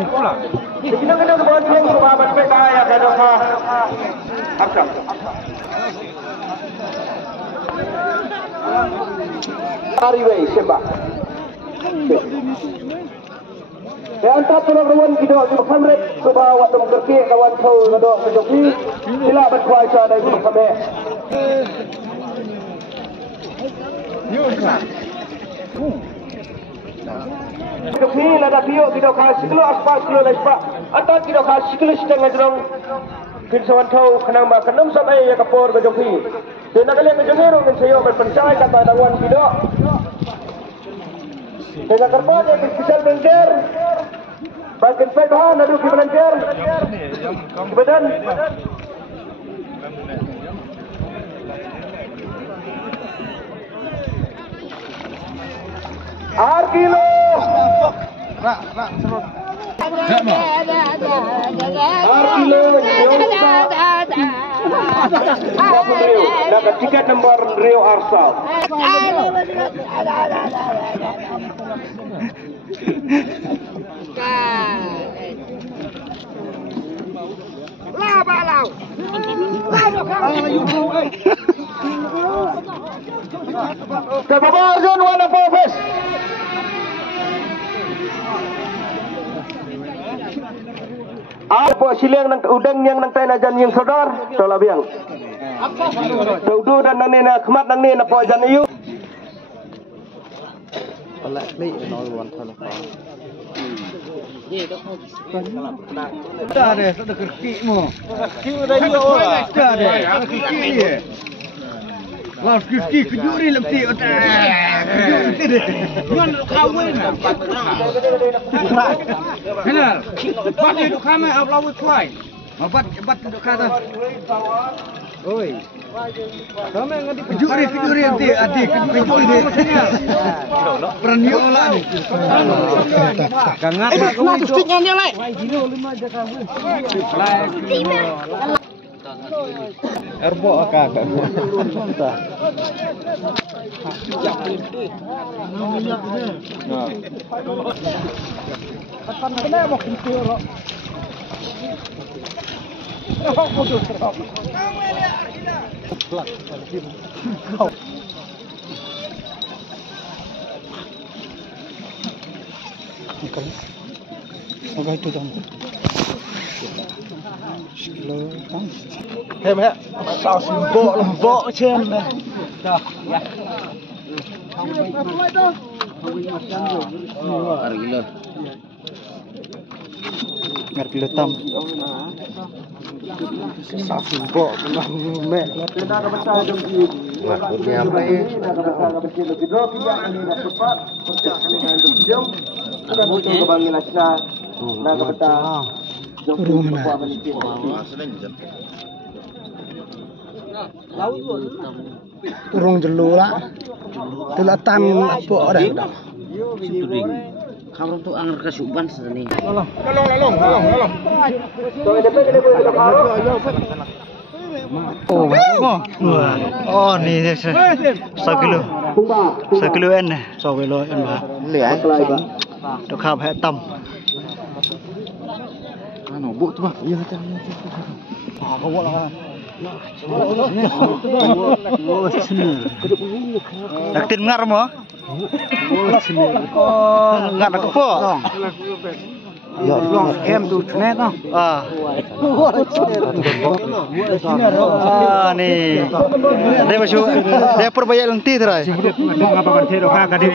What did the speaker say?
Kita buat yang semua berbeda ya kan Arka. Ariway sembah. Yang tak pernah berwan kita di Kamret sebab waktu berke kawan kau ada menjoki sila berkuasa dari Kamret. Joki lada bio kita kasih kilo aspal kilo lespa atau kita kasih kilo setengah jerong. Kinsawan kau kenang makan 6 sampai ya kapor ke joki. Dan nak lihat joki orang saya berpencai kata dawan kita. Dengan kerpat yang spesial belajar. Bagian pedahan ada di belajar. Badan. Arkilo. Nak tiket nomor Rio Arsal. Kebabasan warna Popes. Apa silang nang udang yang nang tena jan yang sodor, tola biang. Saudu dan nana khmat nang ni na po jan yu. Ola ni no wan thola. Dah deh, sudah kerki mo. Kerki dah yo. Dah deh, kerki ni. Lalu kerki kejuri lebih otak. Kejuri deh. Tuan kawin. Kenal. Bagi duk kami ablawu tuai. Bat duk kata. Oi. Kami ngadi kejuri nanti adik kejuri deh. Perni olah ni. Gangat mak kau tu sticknya dia lai. Erbo akak. Kena mau kinti orang. Agak itu dah. Thêm hết, sao xì bộ trên này. Dah, ya. Ngerti tam. Sao xì bộ mẹ. Turung jelu lah. Tula tam apa dah. Kamu tu angker kesuban sini. Lalong. Oh ni sekilo en sekilo en bah. Tu khap hai tam. Anu bu tu bah. Ya tu. Kau buat lah. Dak tin ngar mo. Oh, ngar nak apa? Ya, em tu net no. Ah, ni. Dia masuk. Dia perbayar lenti terai.